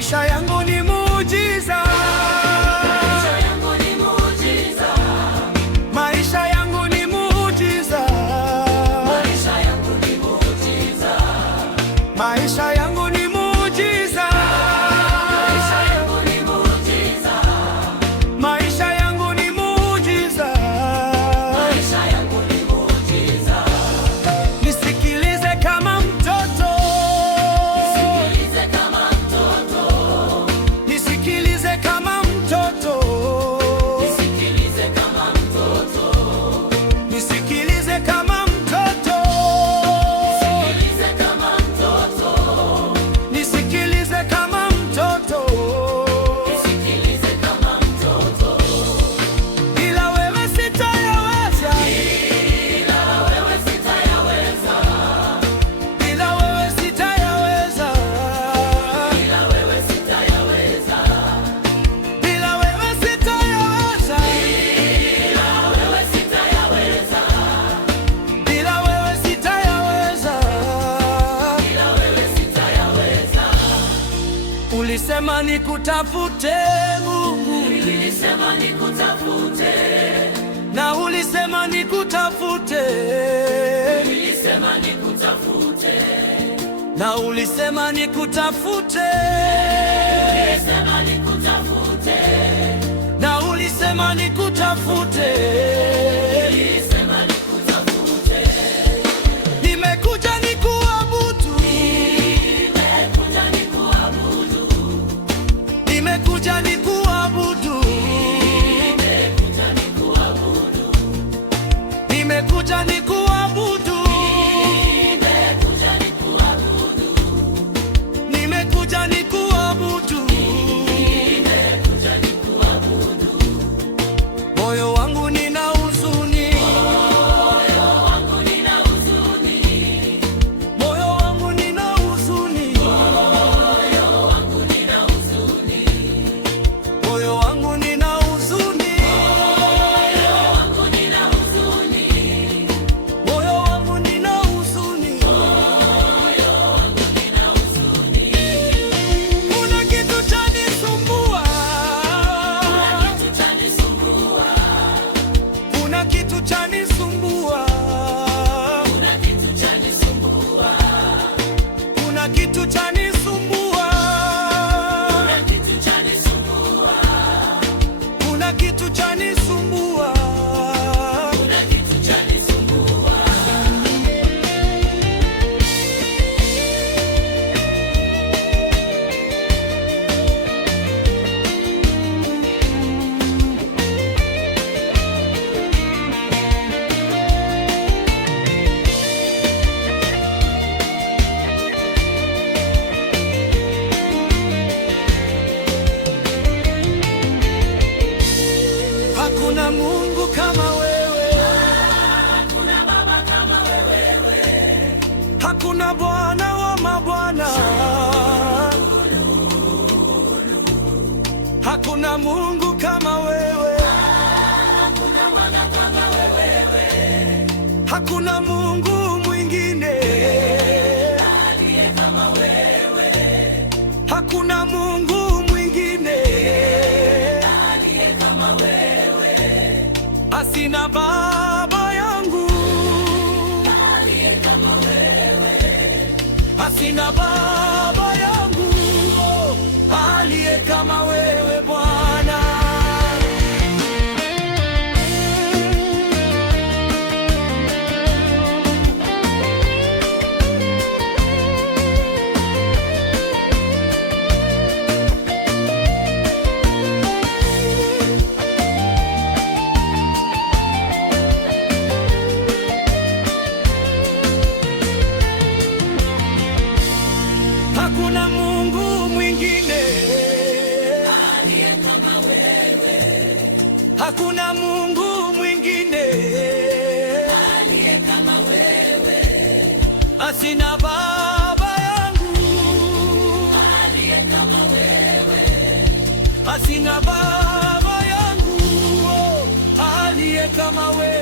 Maisha yangu ni muujiza. Maisha yangu ni muujiza. Maisha yangu ni muujiza. Maisha yangu ni muujiza. Maisha yangu ni muujiza. Maisha yangu ni muujiza. Maisha yangu ni muujiza. Maisha yangu ni muujiza. Nisikilize kama mtoto. Nisikilize kama mtoto. Nisikilize kama mtoto. Nisikilize kama mtoto. Nisikilize kama mtoto. Nisikilize kama mtoto. Nisikilize kama mtoto. Nisikilize kama mtoto. Bila wewe sitayaweza. Bila wewe sitayaweza. Bila wewe sitayaweza. Bila wewe sitayaweza. Bila wewe sitayaweza. Bila wewe sitayaweza. Bila wewe sitayaweza. Bila wewe sitayaweza. Ulisema nikutafute Mungu. Ulisema nikutafute. Na ulisema nikutafute. Ulisema nikutafute. Na ulisema nikutafute. Ulisema nikutafute. Na ulisema nikutafute. Ulisema nikutafute. Nimekuja nikuabudu. Nimekuja nikuabudu. Nimekuja nikuabudu. Nimekuja nikuabudu. Nimekuja nikuabudu. Nimekuja nikuabudu. Nimekuja nikuabudu. Nimekuja nikuabudu. Moyo wangu nina huzuni. Moyo wangu nina huzuni. Moyo wangu nina huzuni. Moyo wangu nina huzuni. Moyo wangu nina huzuni. Moyo wangu nina huzuni. Moyo wangu nina huzuni. Moyo wangu nina huzuni. Kuna kitu chanisumbua. Kuna kitu chanisumbua. Kuna kitu chanisumbua. Kuna kitu chanisumbua. Kuna kitu chanisumbua. Kuna kitu chanisumbua. Kuna kitu chanisumbua. Kuna kitu chanisumbua. Hakuna Mungu kama wewe. Hakuna Baba kama wewe. Hakuna Bwana wa mabwana. Hakuna Mungu kama wewe. Hakuna Bwana kama wewe. Hakuna Mungu mwingine aliye kama wewe. Hakuna Mungu mwingine aliye kama wewe. Asina baba yangu aliye kama wewe. Asina baba yangu aliye kama wewe Bwana. Hakuna Mungu mwingine aliye kama wewe. Hakuna Mungu mwingine aliye kama wewe. Asina baba yangu aliye kama wewe. Asina baba yangu aliye kama wewe.